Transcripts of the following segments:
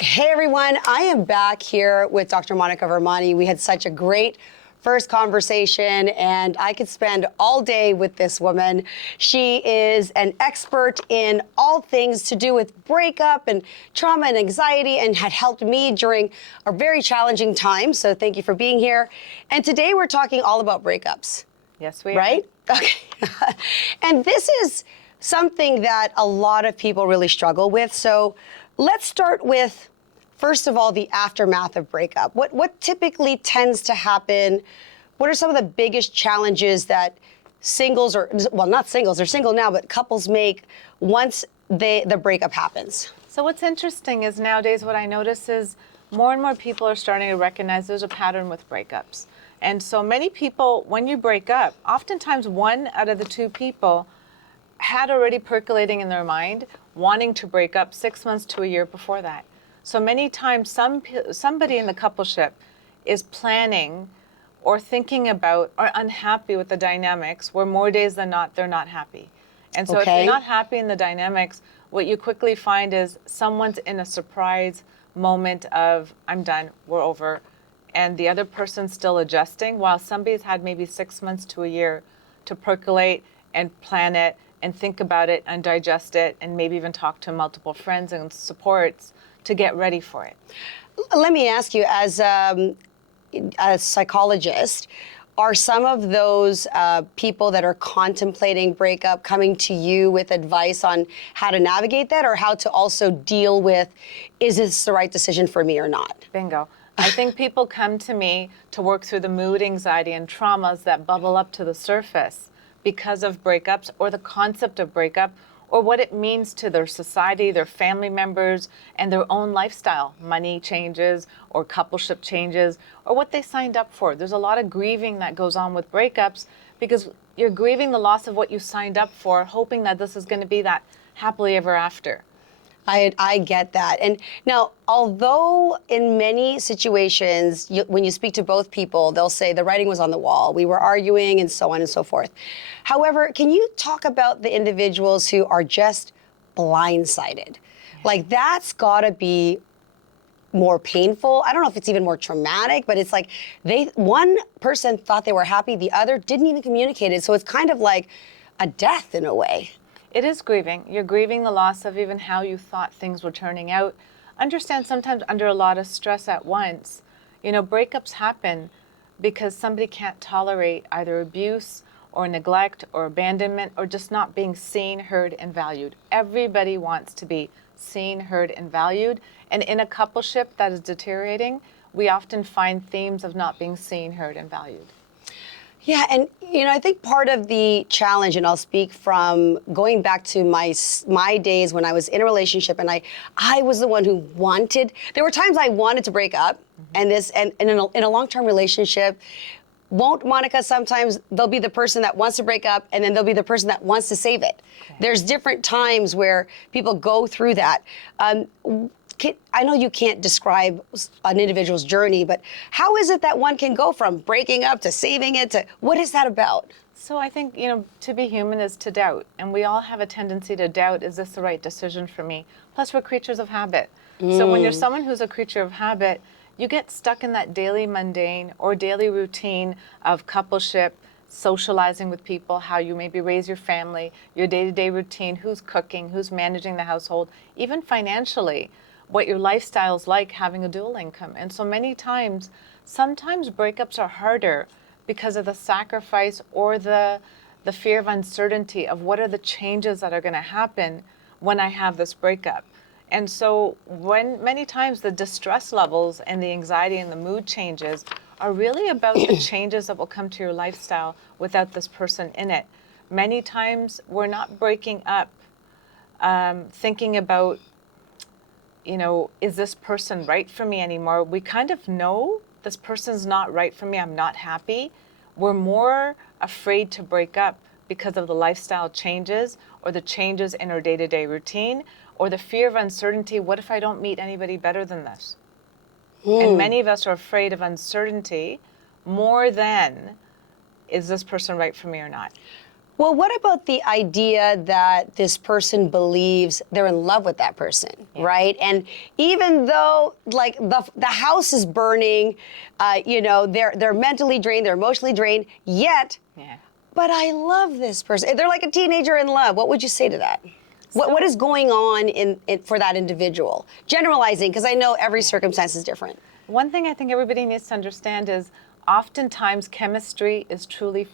Hey everyone, I am back here with Dr. Monica Vermani. We had such a great first conversation and I could spend all day with this woman. She is an expert in all things to do with breakup and trauma and anxiety and had helped me during a very challenging time. So thank you for being here. And today we're talking all about breakups. Yes, we are. Right? Okay. And this is something that a lot of people really struggle with. So let's start with, first of all, the aftermath of breakup. What typically tends to happen? What are some of the biggest challenges that singles, or well, not singles, they're single now, but couples make once the breakup happens? So what's interesting is nowadays what I notice is more and more people are starting to recognize there's a pattern with breakups. And so many people, when you break up, oftentimes one out of the two people had already percolating in their mind wanting to break up 6 months to a year before that. So many times somebody in the coupleship is planning or thinking about or unhappy with the dynamics where more days than not, they're not happy. And so if you're not happy in the dynamics, what you quickly find is someone's in a surprise moment of, I'm done, we're over. And the other person's still adjusting while somebody's had maybe 6 months to a year to percolate and plan it and think about it and digest it and maybe even talk to multiple friends and supports to get ready for it. Let me ask you, as a psychologist, are some of those people that are contemplating breakup coming to you with advice on how to navigate that or how to also deal with, is this the right decision for me or not? Bingo. I think people come to me to work through the mood, anxiety, and traumas that bubble up to the surface because of breakups or the concept of breakup or what it means to their society, their family members, and their own lifestyle. Money changes or coupleship changes or what they signed up for. There's a lot of grieving that goes on with breakups because you're grieving the loss of what you signed up for, hoping that this is going to be that happily ever after. I get that. And now, although in many situations, when you speak to both people, they'll say the writing was on the wall, we were arguing and so on and so forth. However, can you talk about the individuals who are just blindsided? Like that's gotta be more painful. I don't know if it's even more traumatic, but it's like one person thought they were happy, the other didn't even communicate it. So it's kind of like a death in a way. It is grieving. You're grieving the loss of even how you thought things were turning out. Understand sometimes under a lot of stress at once, breakups happen because somebody can't tolerate either abuse or neglect or abandonment or just not being seen, heard, and valued. Everybody wants to be seen, heard, and valued. And in a coupleship that is deteriorating, we often find themes of not being seen, heard, and valued. Yeah, and I think part of the challenge, and I'll speak from going back to my days when I was in a relationship, and I was the one who wanted. There were times I wanted to break up, and in a long-term relationship, won't Monica? Sometimes there'll be the person that wants to break up, and then there'll be the person that wants to save it. Okay. There's different times where people go through that. I know you can't describe an individual's journey, but how is it that one can go from breaking up to saving it to, what is that about? So I think, to be human is to doubt. And we all have a tendency to doubt, is this the right decision for me? Plus we're creatures of habit. So when you're someone who's a creature of habit, you get stuck in that daily mundane or daily routine of coupleship, socializing with people, how you maybe raise your family, your day-to-day routine, who's cooking, who's managing the household, even financially, what your lifestyle's like having a dual income. And so many times, sometimes breakups are harder because of the sacrifice or the fear of uncertainty of what are the changes that are going to happen when I have this breakup. And so when many times the distress levels and the anxiety and the mood changes are really about the changes that will come to your lifestyle without this person in it. Many times we're not breaking up thinking about, is this person right for me anymore? We kind of know this person's not right for me. I'm not happy. We're more afraid to break up because of the lifestyle changes or the changes in our day-to-day routine or the fear of uncertainty. What if I don't meet anybody better than this? And many of us are afraid of uncertainty more than, is this person right for me or not? Well, what about the idea that this person believes they're in love with that person, right? And even though like the house is burning, they're mentally drained, they're emotionally drained, yet, but I love this person. They're like a teenager in love. What would you say to that? What is going on in for that individual? Generalizing, because I know every circumstance is different. One thing I think everybody needs to understand is oftentimes chemistry is truly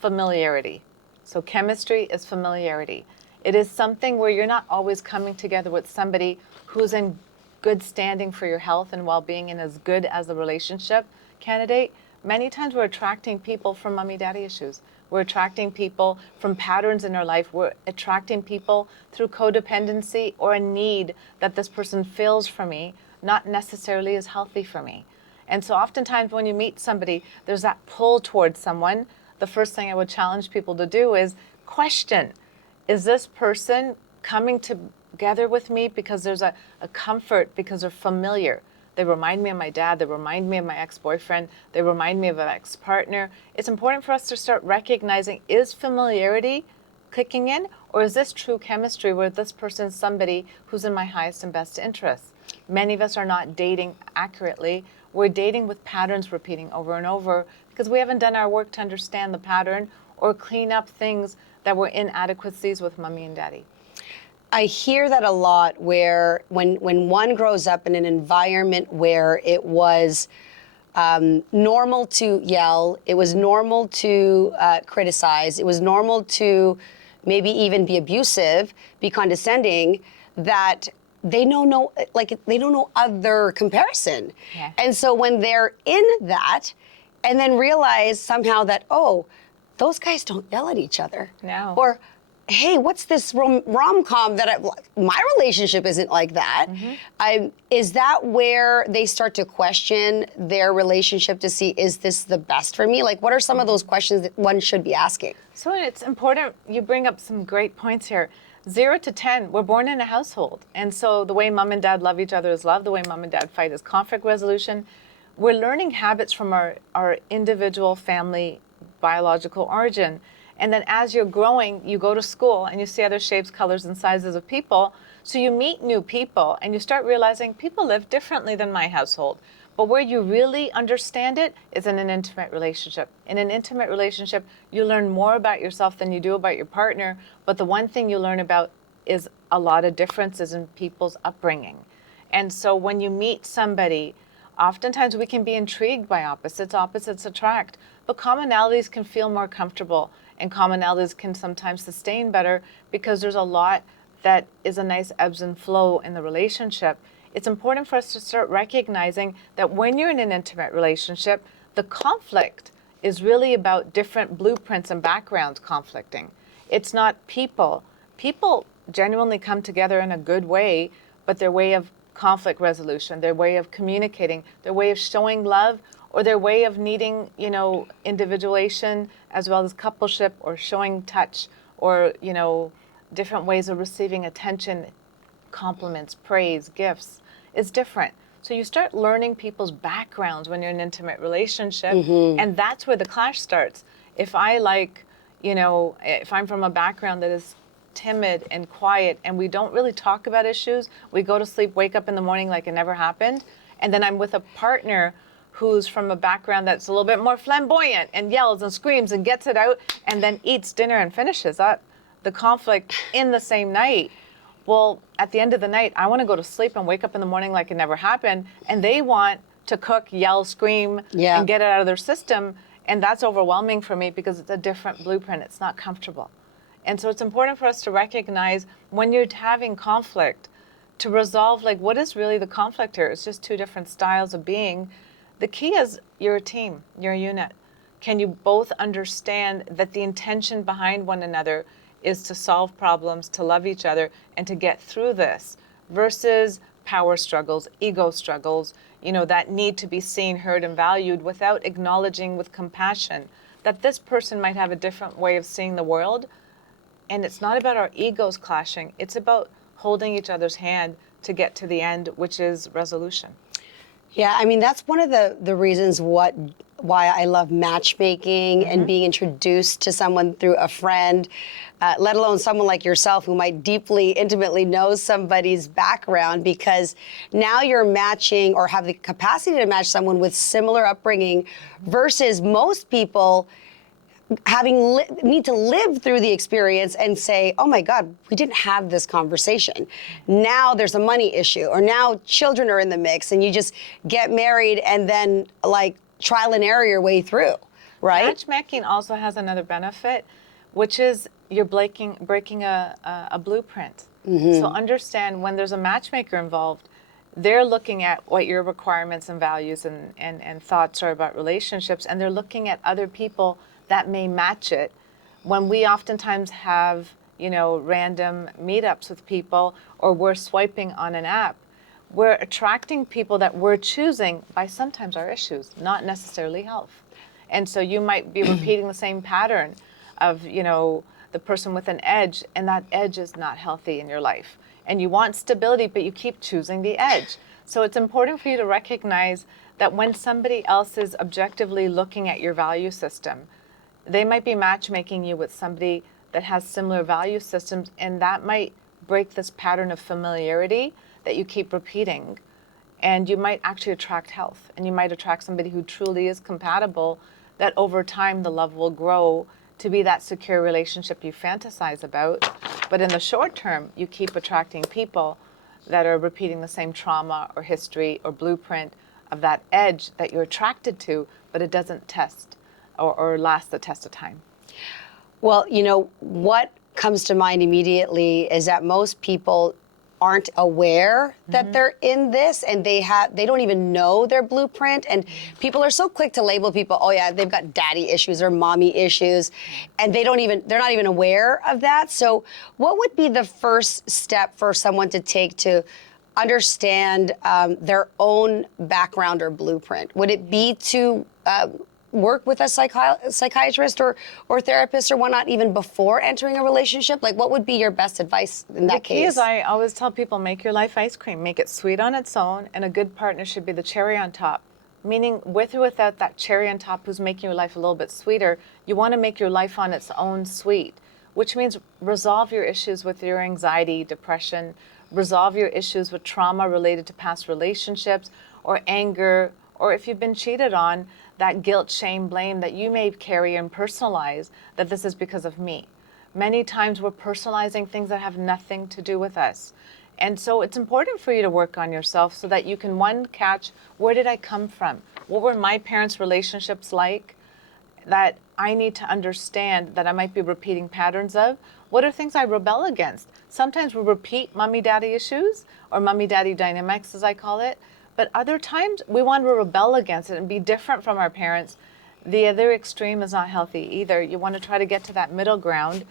familiarity. So chemistry is familiarity. It is something where you're not always coming together with somebody who's in good standing for your health and well-being and as good as the relationship candidate. Many times we're attracting people from mommy-daddy issues. We're attracting people from patterns in our life. We're attracting people through codependency or a need that this person fills for me, not necessarily is healthy for me. And so oftentimes when you meet somebody, there's that pull towards someone. The first thing I would challenge people to do is question, is this person coming together with me because there's a comfort, because they're familiar? They remind me of my dad, they remind me of my ex-boyfriend, they remind me of an ex-partner. It's important for us to start recognizing, is familiarity kicking in, or is this true chemistry where this person is somebody who's in my highest and best interests? Many of us are not dating accurately. We're dating with patterns repeating over and over because we haven't done our work to understand the pattern or clean up things that were inadequacies with mommy and daddy. I hear that a lot where when one grows up in an environment where it was normal to yell, it was normal to criticize, it was normal to maybe even be abusive, be condescending, that they know they don't know other comparison. Yeah. And so when they're in that and then realize somehow that, oh, those guys don't yell at each other. No. Or, hey, what's this rom-com that my relationship isn't like that? Is that where they start to question their relationship to see, is this the best for me? Like, what are some of those questions that one should be asking? So it's important, you bring up some great points here. 0 to 10, we're born in a household. And so the way mom and dad love each other is love. The way mom and dad fight is conflict resolution. We're learning habits from our individual family biological origin. And then as you're growing, you go to school and you see other shapes, colors, and sizes of people. So you meet new people and you start realizing people live differently than my household. But where you really understand it is in an intimate relationship. In an intimate relationship, you learn more about yourself than you do about your partner. But the one thing you learn about is a lot of differences in people's upbringing. And so when you meet somebody, oftentimes we can be intrigued by opposites. Opposites attract. But commonalities can feel more comfortable. And commonalities can sometimes sustain better because there's a lot that is a nice ebbs and flow in the relationship. It's important for us to start recognizing that when you're in an intimate relationship, the conflict is really about different blueprints and backgrounds conflicting. It's not people. People genuinely come together in a good way, but their way of conflict resolution, their way of communicating, their way of showing love, or their way of needing, individuation as well as coupleship or showing touch or, different ways of receiving attention, compliments, praise, gifts is different. So you start learning people's backgrounds when you're in an intimate relationship, and that's where the clash starts. If if I'm from a background that is timid and quiet and we don't really talk about issues, we go to sleep, wake up in the morning like it never happened, and then I'm with a partner who's from a background that's a little bit more flamboyant and yells and screams and gets it out and then eats dinner and finishes up the conflict in the same night. Well, at the end of the night, I want to go to sleep and wake up in the morning like it never happened. And they want to cook, yell, scream, and get it out of their system. And that's overwhelming for me because it's a different blueprint. It's not comfortable. And so it's important for us to recognize when you're having conflict to resolve, what is really the conflict here? It's just two different styles of being. The key is you're a team, you're a unit. Can you both understand that the intention behind one another is to solve problems, to love each other, and to get through this versus power struggles, ego struggles, that need to be seen, heard, and valued without acknowledging with compassion that this person might have a different way of seeing the world. And it's not about our egos clashing. It's about holding each other's hand to get to the end, which is resolution. Yeah, that's one of the reasons why I love matchmaking and being introduced to someone through a friend, let alone someone like yourself who might deeply, intimately know somebody's background, because now you're matching or have the capacity to match someone with similar upbringing versus most people need to live through the experience and say, oh my God, we didn't have this conversation. Now there's a money issue, or now children are in the mix, and you just get married and then like trial and error your way through, right? Matchmaking also has another benefit, which is you're breaking a blueprint. So understand when there's a matchmaker involved, they're looking at what your requirements and values and thoughts are about relationships, and they're looking at other people that may match it. When we oftentimes have, random meetups with people, or we're swiping on an app, we're attracting people that we're choosing by sometimes our issues, not necessarily health. And so you might be repeating the same pattern of, the person with an edge, and that edge is not healthy in your life. And you want stability, but you keep choosing the edge. So it's important for you to recognize that when somebody else is objectively looking at your value system, they might be matchmaking you with somebody that has similar value systems, and that might break this pattern of familiarity that you keep repeating. And you might actually attract health, and you might attract somebody who truly is compatible, that over time the love will grow to be that secure relationship you fantasize about. But in the short term, you keep attracting people that are repeating the same trauma or history or blueprint of that edge that you're attracted to, but it doesn't test or last the test of time. Well, what comes to mind immediately is that most people aren't aware that they're in this, and they don't even know their blueprint. And people are so quick to label people, oh yeah, they've got daddy issues or mommy issues, and they're not even aware of that. So what would be the first step for someone to take to understand their own background or blueprint? Would it be to work with a psychiatrist or therapist or whatnot even before entering a relationship? Like, what would be your best advice in that case? The key is, I always tell people, make your life ice cream. Make it sweet on its own, and a good partner should be the cherry on top. Meaning, with or without that cherry on top who's making your life a little bit sweeter, you want to make your life on its own sweet, which means resolve your issues with your anxiety, depression, resolve your issues with trauma related to past relationships, or anger, or if you've been cheated on, that guilt, shame, blame that you may carry and personalize, that this is because of me. Many times we're personalizing things that have nothing to do with us. And so it's important for you to work on yourself so that you can, one, catch, where did I come from? What were my parents' relationships like that I need to understand that I might be repeating patterns of? What are things I rebel against? Sometimes we repeat mommy-daddy issues, or mommy-daddy dynamics, as I call it. But other times we want to rebel against it and be different from our parents. The other extreme is not healthy either. You want to try to get to that middle ground.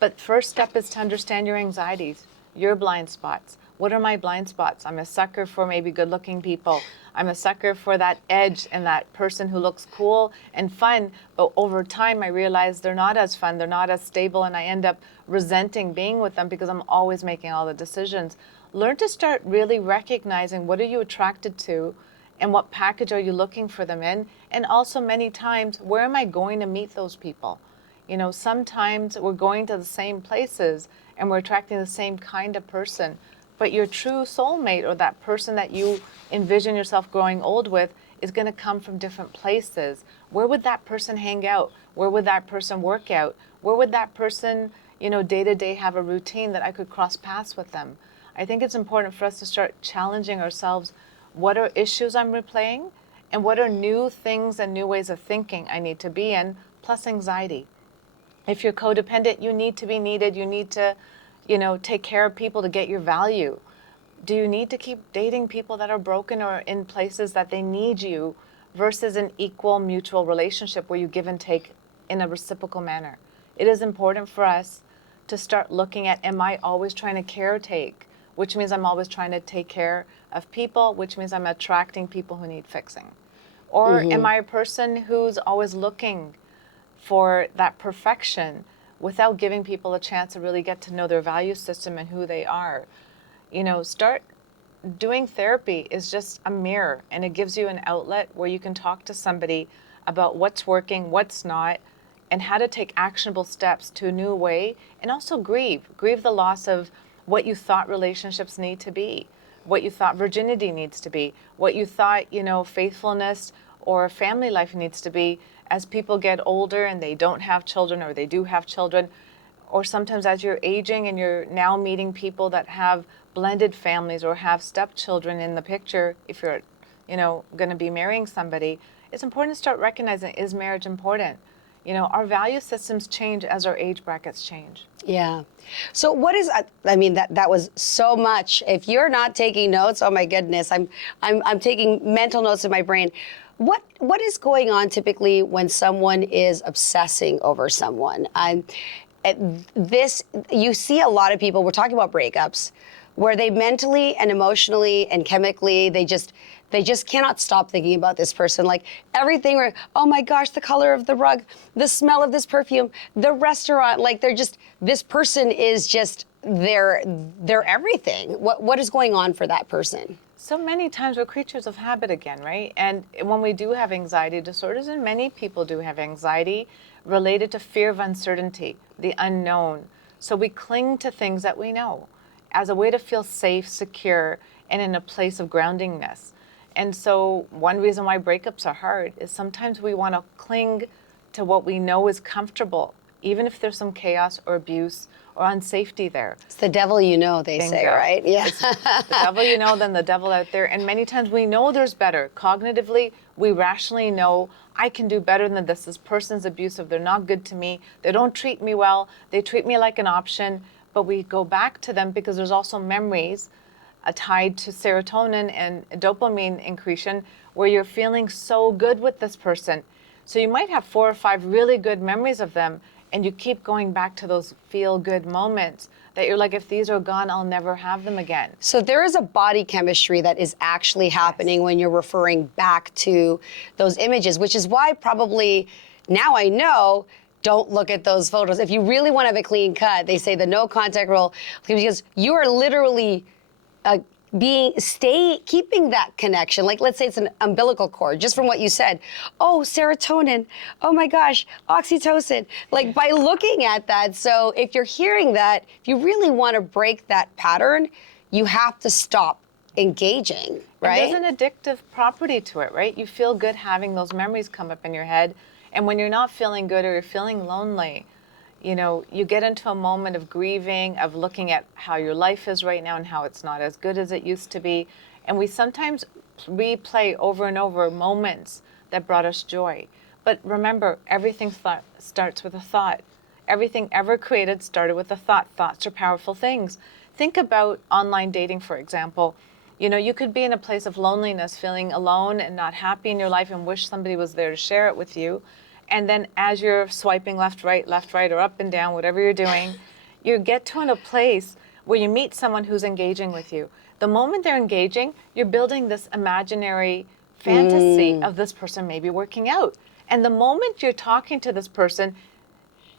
But first step is to understand your anxieties, your blind spots. What are my blind spots? I'm a sucker for maybe good-looking people. I'm a sucker for that edge and that person who looks cool and fun. But over time, I realize they're not as fun, they're not as stable, and I end up resenting being with them because I'm always making all the decisions. Learn to start really recognizing what are you attracted to and what package are you looking for them in. And also many times, where am I going to meet those people? Sometimes we're going to the same places and we're attracting the same kind of person, but your true soulmate, or that person that you envision yourself growing old with, is going to come from different places. Where would that person hang out? Where would that person work out? Where would that person, day to day have a routine that I could cross paths with them? I think it's important for us to start challenging ourselves. What are issues I'm replaying? And what are new things and new ways of thinking I need to be in, plus anxiety? If you're codependent, you need to be needed. You need to, take care of people to get your value. Do you need to keep dating people that are broken or in places that they need you versus an equal mutual relationship where you give and take in a reciprocal manner? It is important for us to start looking at, am I always trying to caretake? Which means I'm always trying to take care of people, which means I'm attracting people who need fixing. Or am I a person who's always looking for that perfection without giving people a chance to really get to know their value system and who they are? Start doing therapy is just a mirror, and it gives you an outlet where you can talk to somebody about what's working, what's not, and how to take actionable steps to a new way, and also grieve the loss of what you thought relationships need to be, what you thought virginity needs to be, what you thought, faithfulness or family life needs to be as people get older and they don't have children, or they do have children, or sometimes as you're aging and you're now meeting people that have blended families or have stepchildren in the picture. If you're, going to be marrying somebody, it's important to start recognizing, is marriage important? Our value systems change as our age brackets change. Yeah. So what is, I mean, that was so much. If you're not taking notes, oh my goodness, I'm taking mental notes in my brain. What is going on typically when someone is obsessing over someone? You see a lot of people, we're talking about breakups, where they mentally and emotionally and chemically, they just cannot stop thinking about this person. Like everything, where, oh my gosh, the color of the rug, the smell of this perfume, the restaurant, like this person is just their everything. What is going on for that person? So many times we're creatures of habit again, right? And when we do have anxiety disorders, and many people do have anxiety related to fear of uncertainty, the unknown. So we cling to things that we know as a way to feel safe, secure, and in a place of groundingness. And so one reason why breakups are hard is sometimes we want to cling to what we know is comfortable, even if there's some chaos or abuse or unsafety there. It's the devil they Bingo. say, right? Yeah. It's the devil than the devil out there. And many times we know there's better. Cognitively, we rationally know I can do better than this. This person's abusive. They're not good to me. They don't treat me well. They treat me like an option. But we go back to them because there's also memories tied to serotonin and dopamine incretin where you're feeling so good with this person. So you might have 4 or 5 really good memories of them, and you keep going back to those feel-good moments that you're like, if these are gone, I'll never have them again. So there is a body chemistry that is actually happening when you're referring back to those images, which is why probably now I know, don't look at those photos. If you really want to have a clean cut, they say the no contact rule, because you are literally keeping that connection. Like, let's say it's an umbilical cord, just from what you said. Oh, serotonin. Oh my gosh, oxytocin. Like, by looking at that. So if you're hearing that, if you really want to break that pattern, you have to stop engaging, right? And there's an addictive property to it, right? You feel good having those memories come up in your head. And when you're not feeling good or you're feeling lonely, you get into a moment of grieving, of looking at how your life is right now and how it's not as good as it used to be. And we sometimes replay over and over moments that brought us joy. But remember, everything starts with a thought. Everything ever created started with a thought. Thoughts are powerful things. Think about online dating, for example. You could be in a place of loneliness, feeling alone and not happy in your life and wish somebody was there to share it with you. And then as you're swiping left, right, or up and down, whatever you're doing, you get to a place where you meet someone who's engaging with you. The moment they're engaging, you're building this imaginary fantasy of this person maybe working out. And the moment you're talking to this person,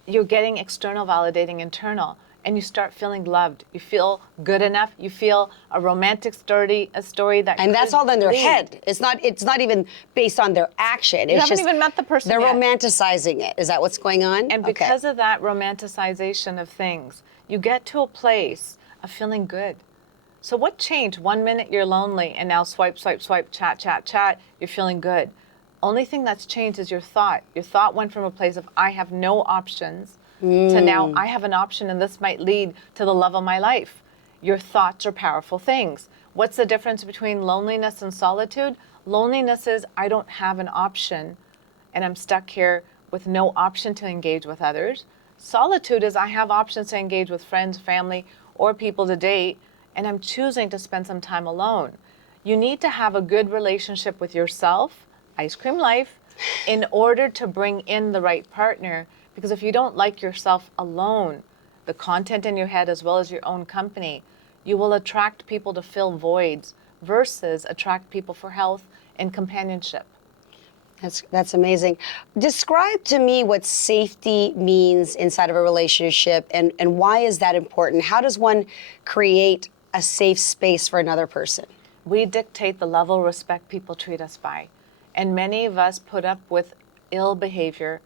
you're getting external validating internal. And you start feeling loved. You feel good enough. You feel a romantic story, that. And that's all in their head. It's not even based on their action. You it's haven't just, even met the person They're yet. romanticizing it. Is that what's going on? And because of that romanticization of things, you get to a place of feeling good. So what changed? 1 minute you're lonely, and now swipe, chat, you're feeling good. Only thing that's changed is your thought. Your thought went from a place of I have no options to now I have an option, and this might lead to the love of my life. Your thoughts are powerful things. What's the difference between loneliness and solitude? Loneliness is I don't have an option, and I'm stuck here with no option to engage with others. Solitude is I have options to engage with friends, family, or people to date, and I'm choosing to spend some time alone. You need to have a good relationship with yourself, ice cream life, in order to bring in the right partner. Because if you don't like yourself alone, the content in your head as well as your own company, you will attract people to fill voids versus attract people for health and companionship. That's amazing. Describe to me what safety means inside of a relationship, and why is that important? How does one create a safe space for another person? We dictate the level of respect people treat us by. And many of us put up with ill behavior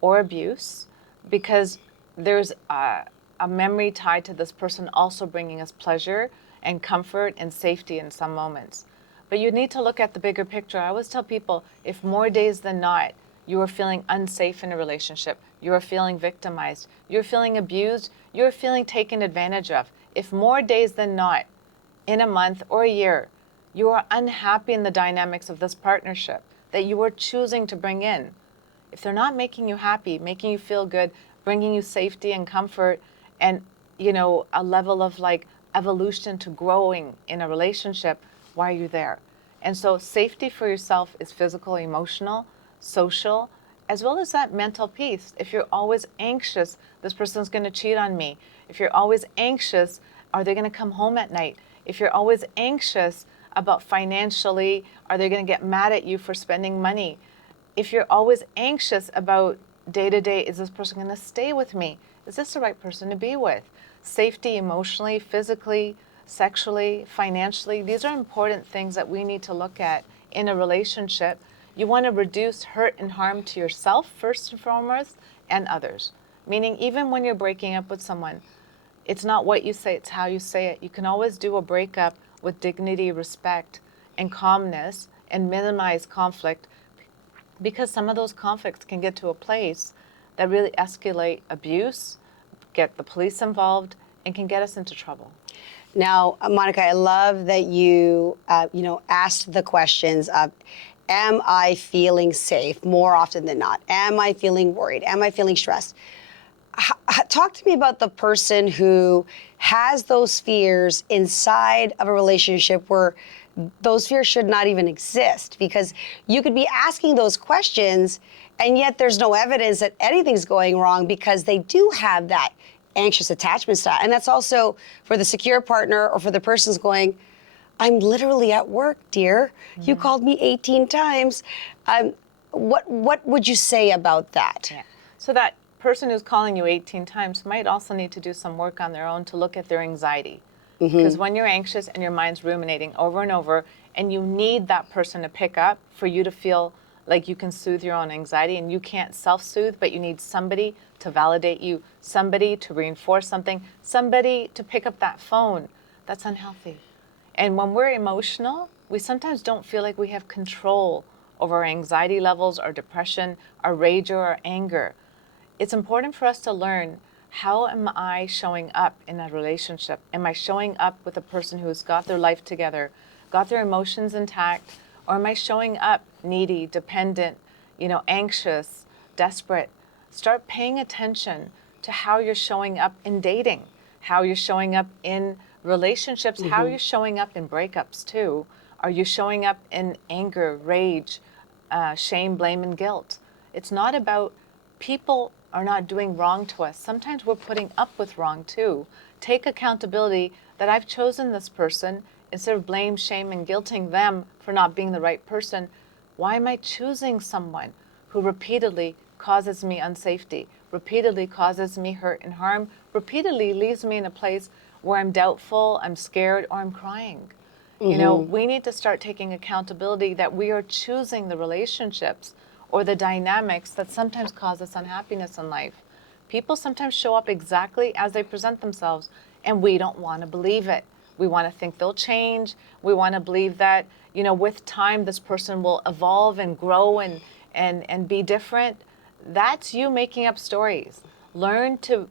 or abuse, because there's a memory tied to this person also bringing us pleasure and comfort and safety in some moments. But you need to look at the bigger picture. I always tell people, if more days than not, you are feeling unsafe in a relationship, you are feeling victimized, you're feeling abused, you're feeling taken advantage of, if more days than not, in a month or a year, you are unhappy in the dynamics of this partnership that you are choosing to bring in, if they're not making you happy, making you feel good, bringing you safety and comfort, and a level of like evolution to growing in a relationship, why are you there? And so safety for yourself is physical, emotional, social, as well as that mental peace. If you're always anxious, this person's going to cheat on me. If you're always anxious, are they going to come home at night? If you're always anxious about financially, are they going to get mad at you for spending money? If you're always anxious about day to day, is this person going to stay with me? Is this the right person to be with? Safety emotionally, physically, sexually, financially, these are important things that we need to look at in a relationship. You want to reduce hurt and harm to yourself first and foremost, and others. Meaning, even when you're breaking up with someone, it's not what you say, it's how you say it. You can always do a breakup with dignity, respect, and calmness, and minimize conflict, because some of those conflicts can get to a place that really escalate abuse, get the police involved, and can get us into trouble. Now, Monica, I love that you, asked the questions of, am I feeling safe more often than not? Am I feeling worried? Am I feeling stressed? Talk to me about the person who has those fears inside of a relationship where those fears should not even exist, because you could be asking those questions and yet there's no evidence that anything's going wrong because they do have that anxious attachment style. And that's also for the secure partner or for the person's going, I'm literally at work, dear. Mm-hmm. You called me 18 times. What would you say about that? Yeah. So that person who's calling you 18 times might also need to do some work on their own to look at their anxiety. Because when you're anxious and your mind's ruminating over and over, and you need that person to pick up for you to feel like you can soothe your own anxiety, and you can't self-soothe, but you need somebody to validate you, somebody to reinforce something, somebody to pick up that phone, that's unhealthy. And when we're emotional, we sometimes don't feel like we have control over our anxiety levels, our depression, our rage, or our anger. It's important for us to learn, how am I showing up in a relationship? Am I showing up with a person who's got their life together, got their emotions intact, or am I showing up needy, dependent, anxious, desperate? Start paying attention to how you're showing up in dating, how you're showing up in relationships, how you're showing up in breakups too. Are you showing up in anger, rage, shame, blame, and guilt? It's not about people are not doing wrong to us. Sometimes we're putting up with wrong too. Take accountability that I've chosen this person instead of blame, shame, and guilting them for not being the right person. Why am I choosing someone who repeatedly causes me unsafety, repeatedly causes me hurt and harm, repeatedly leaves me in a place where I'm doubtful, I'm scared, or I'm crying? We need to start taking accountability that we are choosing the relationships or the dynamics that sometimes cause us unhappiness in life. People sometimes show up exactly as they present themselves, and we don't want to believe it. We want to think they'll change. We want to believe that, with time, this person will evolve and grow and be different. That's you making up stories. Learn to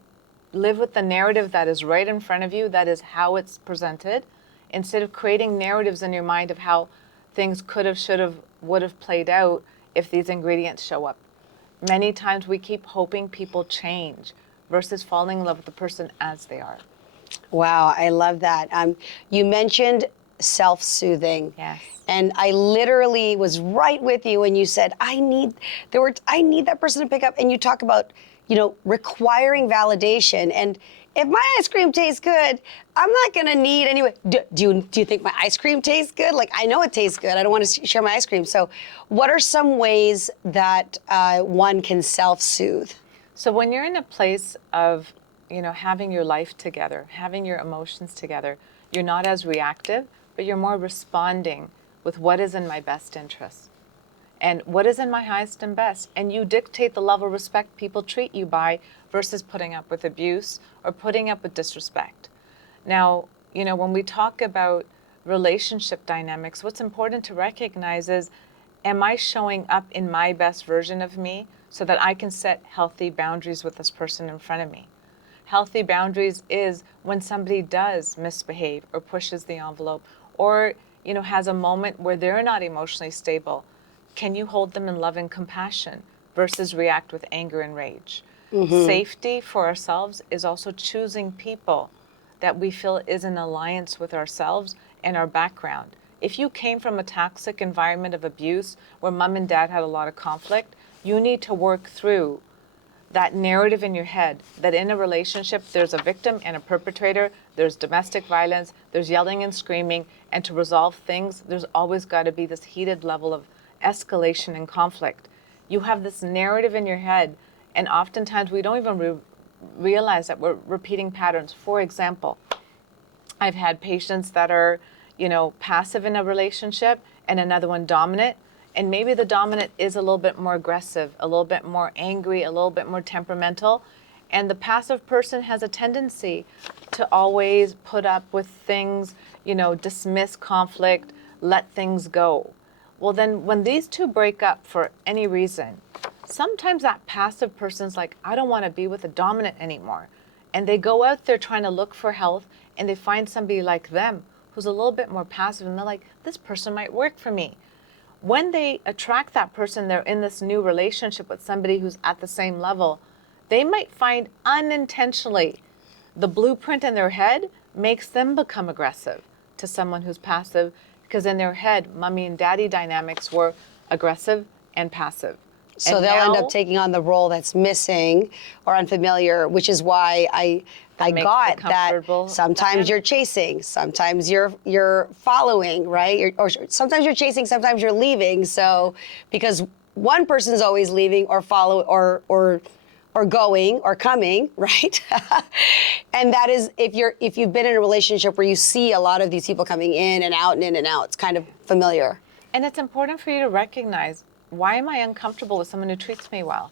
live with the narrative that is right in front of you, that is how it's presented, instead of creating narratives in your mind of how things could have, should have, would have played out if these ingredients show up. Many times we keep hoping people change versus falling in love with the person as they are. Wow, I love that. You mentioned self-soothing. Yes. And I literally was right with you when you said, I need that person to pick up. And you talk about, requiring validation. And if my ice cream tastes good, I'm not gonna need anyway. Do you think my ice cream tastes good? Like, I know it tastes good. I don't want to share my ice cream. So what are some ways that one can self-soothe? So when you're in a place of, having your life together, having your emotions together, you're not as reactive, but you're more responding with what is in my best interest. and what is in my highest and best. And you dictate the level of respect people treat you by versus putting up with abuse or putting up with disrespect. Now, when we talk about relationship dynamics, what's important to recognize is, am I showing up in my best version of me so that I can set healthy boundaries with this person in front of me? Healthy boundaries is when somebody does misbehave or pushes the envelope or, has a moment where they're not emotionally stable. Can you hold them in love and compassion versus react with anger and rage? Safety for ourselves is also choosing people that we feel is in alliance with ourselves and our background. If you came from a toxic environment of abuse where mom and dad had a lot of conflict, you need to work through that narrative in your head that in a relationship there's a victim and a perpetrator, there's domestic violence, there's yelling and screaming, and to resolve things, there's always got to be this heated level of escalation and conflict. You have this narrative in your head, and oftentimes we don't even realize that we're repeating patterns. For example, I've had patients that are, passive in a relationship and another one dominant. And maybe the dominant is a little bit more aggressive, a little bit more angry, a little bit more temperamental. And the passive person has a tendency to always put up with things, dismiss conflict, let things go. Well, then when these two break up for any reason, sometimes that passive person's like, I don't want to be with a dominant anymore. And they go out there trying to look for health, and they find somebody like them who's a little bit more passive, and they're like, this person might work for me. When they attract that person, they're in this new relationship with somebody who's at the same level, they might find unintentionally the blueprint in their head makes them become aggressive to someone who's passive, because in their head, mommy and daddy dynamics were aggressive and passive. So And they'll end now- up taking on the role that's missing or unfamiliar, which is why I makes got the that comfortable sometimes dynamic. you're chasing, sometimes you're following, right? Or sometimes you're chasing, sometimes you're leaving. So because one person's always leaving or follow or going or coming, right? And that is if you've been in a relationship where you see a lot of these people coming in and out and in and out, it's kind of familiar. And it's important for you to recognize, why am I uncomfortable with someone who treats me well?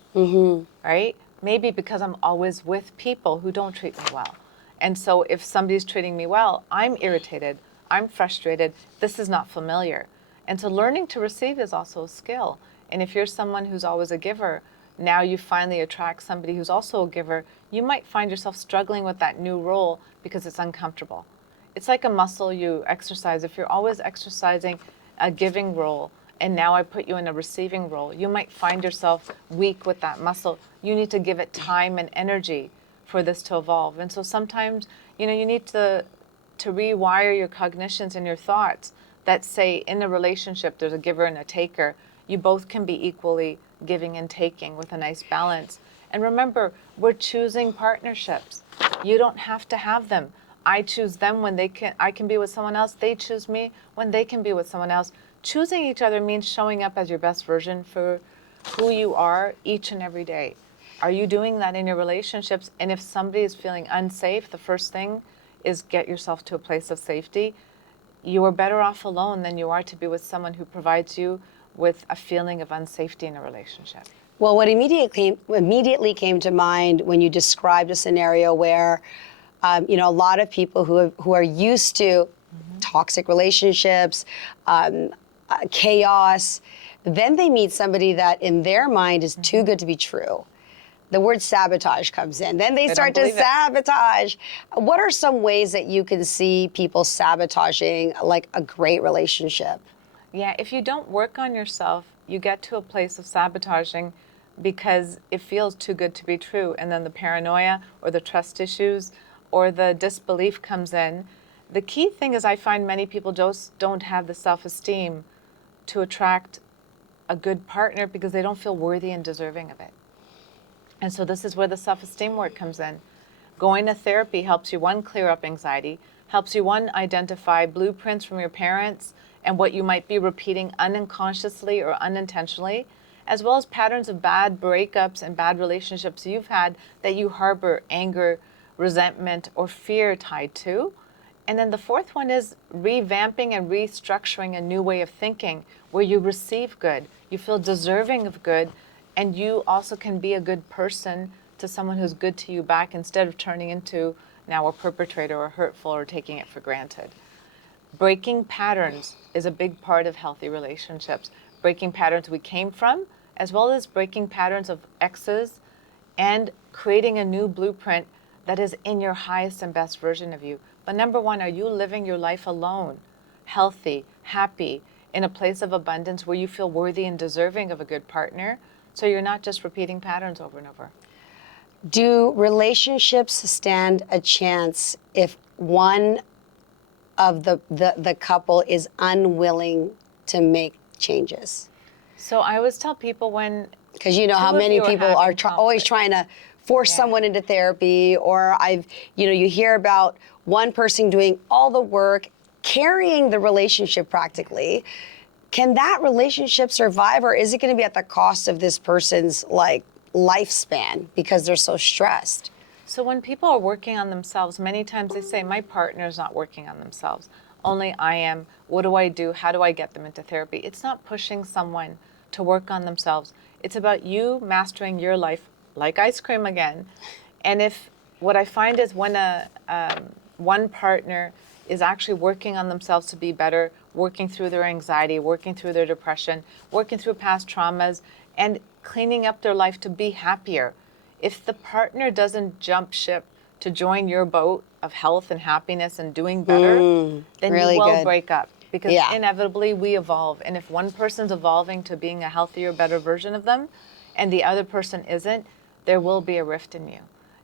Right? Maybe because I'm always with people who don't treat me well. And so if somebody's treating me well, I'm irritated, I'm frustrated, this is not familiar. And so learning to receive is also a skill. And if you're someone who's always a giver, now you finally attract somebody who's also a giver, you might find yourself struggling with that new role because it's uncomfortable. It's like a muscle you exercise. If you're always exercising a giving role, and now I put you in a receiving role, you might find yourself weak with that muscle. You need to give it time and energy for this to evolve. And so sometimes, you need to rewire your cognitions and your thoughts that say in a relationship, there's a giver and a taker. You both can be equally giving and taking with a nice balance. And remember, we're choosing partnerships. You don't have to have them. I choose them when I can be with someone else. They choose me when they can be with someone else. Choosing each other means showing up as your best version for who you are each and every day. Are you doing that in your relationships? And if somebody is feeling unsafe, the first thing is get yourself to a place of safety. You are better off alone than you are to be with someone who provides you with a feeling of unsafety in a relationship. Well, what immediately came to mind when you described a scenario where, a lot of people who are used to toxic relationships, chaos, then they meet somebody that in their mind is too good to be true. The word sabotage comes in. Then they start to sabotage. What are some ways that you can see people sabotaging like a great relationship? Yeah, if you don't work on yourself, you get to a place of sabotaging because it feels too good to be true. And then the paranoia or the trust issues or the disbelief comes in. The key thing is I find many people just don't have the self-esteem to attract a good partner because they don't feel worthy and deserving of it. And so this is where the self-esteem work comes in. Going to therapy helps you, one, clear up anxiety, helps you, one, identify blueprints from your parents and what you might be repeating unconsciously or unintentionally, as well as patterns of bad breakups and bad relationships you've had that you harbor anger, resentment, or fear tied to. And then the fourth one is revamping and restructuring a new way of thinking where you receive good, you feel deserving of good, and you also can be a good person to someone who's good to you back instead of turning into now a perpetrator or hurtful or taking it for granted. Breaking patterns is a big part of healthy relationships. Breaking patterns we came from, as well as breaking patterns of exes and creating a new blueprint that is in your highest and best version of you. But number one, are you living your life alone, healthy, happy, in a place of abundance where you feel worthy and deserving of a good partner? So you're not just repeating patterns over and over. Do relationships stand a chance if one of the couple is unwilling to make changes? So I always tell people when Because you know two how of many you are people are having always conflict. trying to force Yeah. someone into therapy, or you hear about one person doing all the work, carrying the relationship practically. Can that relationship survive, or is it going to be at the cost of this person's lifespan because they're so stressed? So when people are working on themselves, many times they say, my partner's not working on themselves. Only I am. What do I do? How do I get them into therapy? It's not pushing someone to work on themselves. It's about you mastering your life, like ice cream again. And if what I find is when one partner is actually working on themselves to be better, working through their anxiety, working through their depression, working through past traumas, and cleaning up their life to be happier. If the partner doesn't jump ship to join your boat of health and happiness and doing better, then really you will good. break up. Because Yeah. inevitably we evolve. And if one person's evolving to being a healthier, better version of them, and the other person isn't, there will be a rift in you.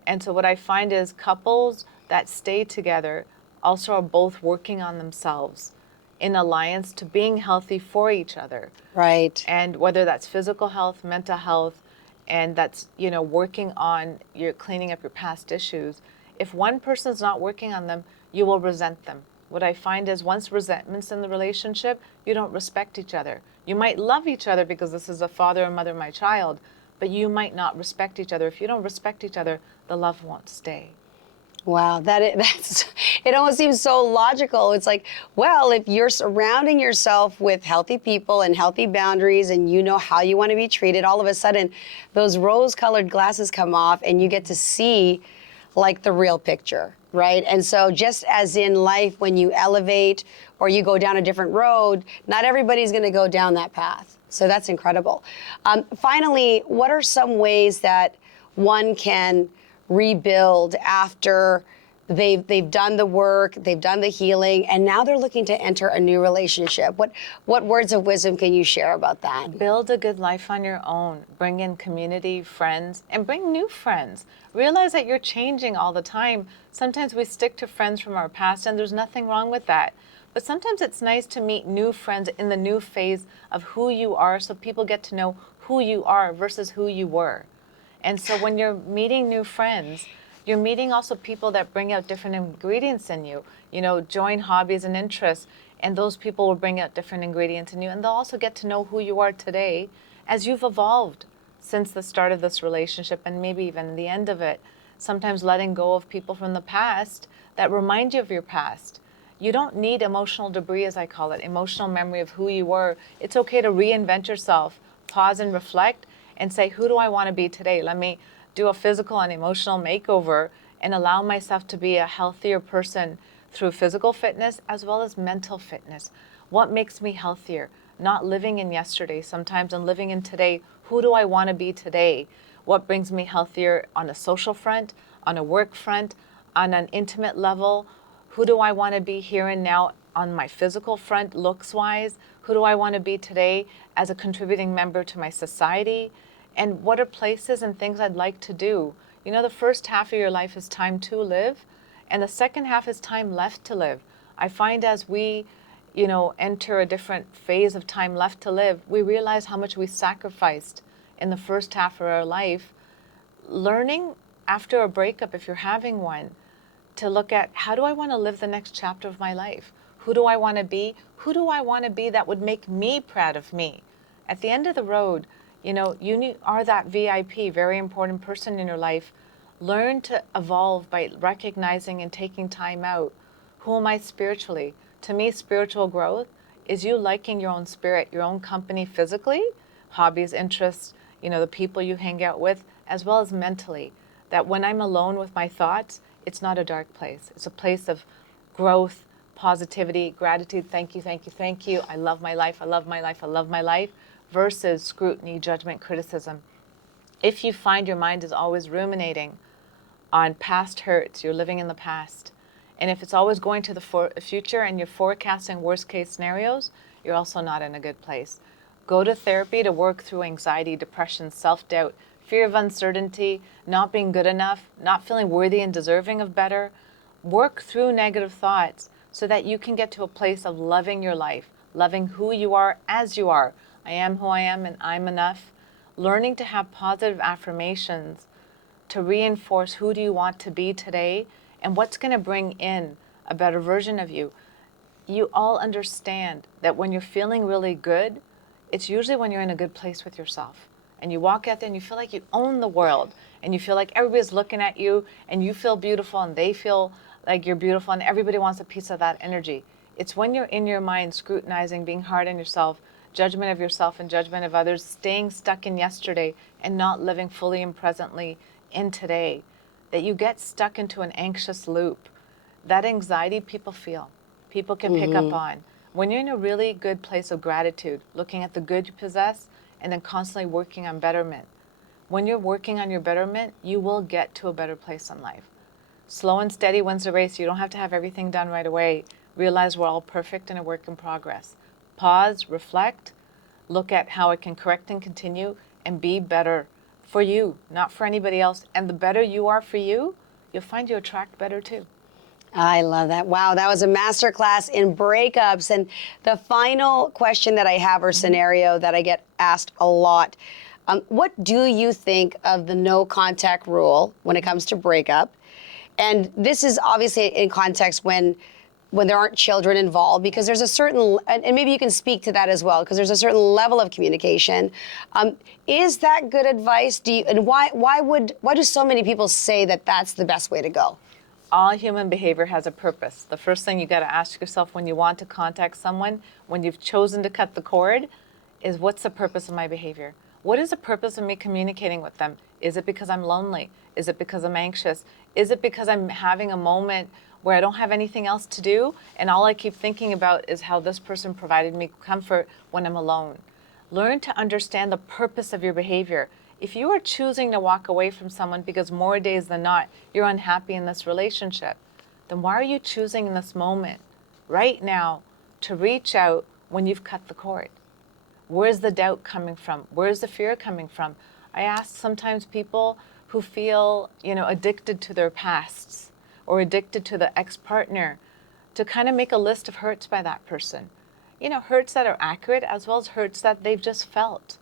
And so what I find is couples that stay together also are both working on themselves in alliance to being healthy for each other. Right. And whether that's physical health, mental health, and that's, working on your cleaning up your past issues. If one person's not working on them, you will resent them. What I find is once resentment's in the relationship, you don't respect each other. You might love each other because this is a father and mother, my child, but you might not respect each other. If you don't respect each other, the love won't stay. Wow, it almost seems so logical. It's like, well, if you're surrounding yourself with healthy people and healthy boundaries and you know how you want to be treated, all of a sudden those rose-colored glasses come off and you get to see like the real picture, right? And so just as in life, when you elevate or you go down a different road, not everybody's going to go down that path. So that's incredible. Finally, what are some ways that one can rebuild after they've done the work, they've done the healing, and now they're looking to enter a new relationship? What words of wisdom can you share about that? Build a good life on your own. Bring in community, friends, and bring new friends. Realize that you're changing all the time. Sometimes we stick to friends from our past, and there's nothing wrong with that. But sometimes it's nice to meet new friends in the new phase of who you are so people get to know who you are versus who you were. And so when you're meeting new friends, you're meeting also people that bring out different ingredients in you. Join hobbies and interests, and those people will bring out different ingredients in you. And they'll also get to know who you are today as you've evolved since the start of this relationship and maybe even the end of it. Sometimes letting go of people from the past that remind you of your past. You don't need emotional debris, as I call it, emotional memory of who you were. It's okay to reinvent yourself, pause and reflect, and say, who do I want to be today? Let me do a physical and emotional makeover and allow myself to be a healthier person through physical fitness as well as mental fitness. What makes me healthier? Not living in yesterday sometimes and living in today. Who do I want to be today? What brings me healthier on a social front, on a work front, on an intimate level? Who do I want to be here and now on my physical front, looks-wise? Who do I want to be today as a contributing member to my society? And what are places and things I'd like to do? The first half of your life is time to live, and the second half is time left to live. I find as we, enter a different phase of time left to live, we realize how much we sacrificed in the first half of our life. Learning after a breakup, if you're having one, to look at how do I want to live the next chapter of my life? Who do I want to be? Who do I want to be that would make me proud of me? At the end of the road, you are that VIP, very important person in your life. Learn to evolve by recognizing and taking time out. Who am I spiritually? To me, spiritual growth is you liking your own spirit, your own company physically, hobbies, interests, the people you hang out with, as well as mentally. That when I'm alone with my thoughts, it's not a dark place. It's a place of growth, positivity, gratitude, thank you, thank you, thank you. I love my life, I love my life, I love my life, versus scrutiny, judgment, criticism. If you find your mind is always ruminating on past hurts, you're living in the past. And if it's always going to the future and you're forecasting worst case scenarios, you're also not in a good place. Go to therapy to work through anxiety, depression, self-doubt, fear of uncertainty, not being good enough, not feeling worthy and deserving of better. Work through negative thoughts so that you can get to a place of loving your life, loving who you are as you are. I am who I am and I'm enough. Learning to have positive affirmations to reinforce who do you want to be today and what's going to bring in a better version of you. You all understand that when you're feeling really good, it's usually when you're in a good place with yourself. And you walk out there and you feel like you own the world. And you feel like everybody's looking at you and you feel beautiful and they feel like you're beautiful and everybody wants a piece of that energy. It's when you're in your mind scrutinizing, being hard on yourself, judgment of yourself and judgment of others, staying stuck in yesterday and not living fully and presently in today, that you get stuck into an anxious loop. That anxiety people feel. People can pick up on. When you're in a really good place of gratitude, looking at the good you possess, and then constantly working on betterment. When you're working on your betterment, you will get to a better place in life. Slow and steady wins the race. You don't have to have everything done right away. Realize we're all perfect and a work in progress. Pause, reflect, look at how it can correct and continue, and be better for you, not for anybody else. And the better you are for you, you'll find you attract better too. I love that. Wow, that was a masterclass in breakups. And the final question that I have, or scenario that I get asked a lot, what do you think of the no contact rule when it comes to breakup? And this is obviously in context when there aren't children involved, because there's a certain, and maybe you can speak to that as well, because there's a certain level of communication. Is that good advice? And why do so many people say that that's the best way to go? All human behavior has a purpose. The first thing you got to ask yourself when you want to contact someone, when you've chosen to cut the cord, is what's the purpose of my behavior? What is the purpose of me communicating with them? Is it because I'm lonely? Is it because I'm anxious? Is it because I'm having a moment where I don't have anything else to do and all I keep thinking about is how this person provided me comfort when I'm alone? Learn to understand the purpose of your behavior. If you are choosing to walk away from someone because more days than not you're unhappy in this relationship, then why are you choosing in this moment, right now, to reach out when you've cut the cord? Where's the doubt coming from? Where's the fear coming from? I ask sometimes people who feel, addicted to their pasts or addicted to the ex-partner to kind of make a list of hurts by that person. Hurts that are accurate as well as hurts that they've just felt.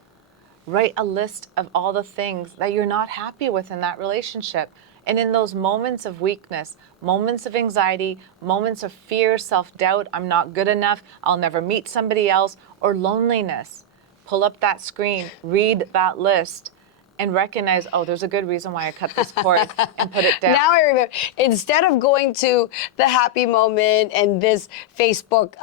Write a list of all the things that you're not happy with in that relationship. And in those moments of weakness, moments of anxiety, moments of fear, self-doubt, I'm not good enough, I'll never meet somebody else, or loneliness, pull up that screen, read that list, and recognize, oh, there's a good reason why I cut this cord, and put it down. Now I remember, instead of going to the happy moment and this Facebook,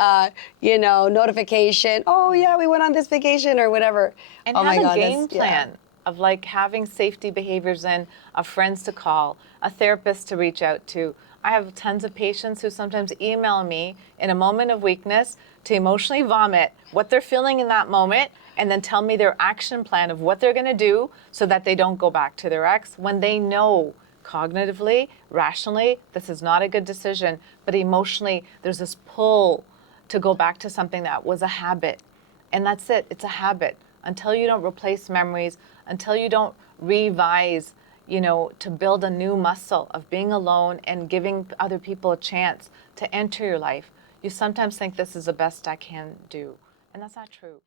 notification, oh yeah, we went on this vacation or whatever. And oh have my God, a game plan of having safety behaviors in, of friends to call, a therapist to reach out to. I have tons of patients who sometimes email me in a moment of weakness to emotionally vomit what they're feeling in that moment and then tell me their action plan of what they're going to do so that they don't go back to their ex when they know cognitively, rationally, this is not a good decision, but emotionally there's this pull to go back to something that was a habit. And that's it, it's a habit. Until you don't replace memories, until you don't revise, to build a new muscle of being alone and giving other people a chance to enter your life, you sometimes think this is the best I can do. And that's not true.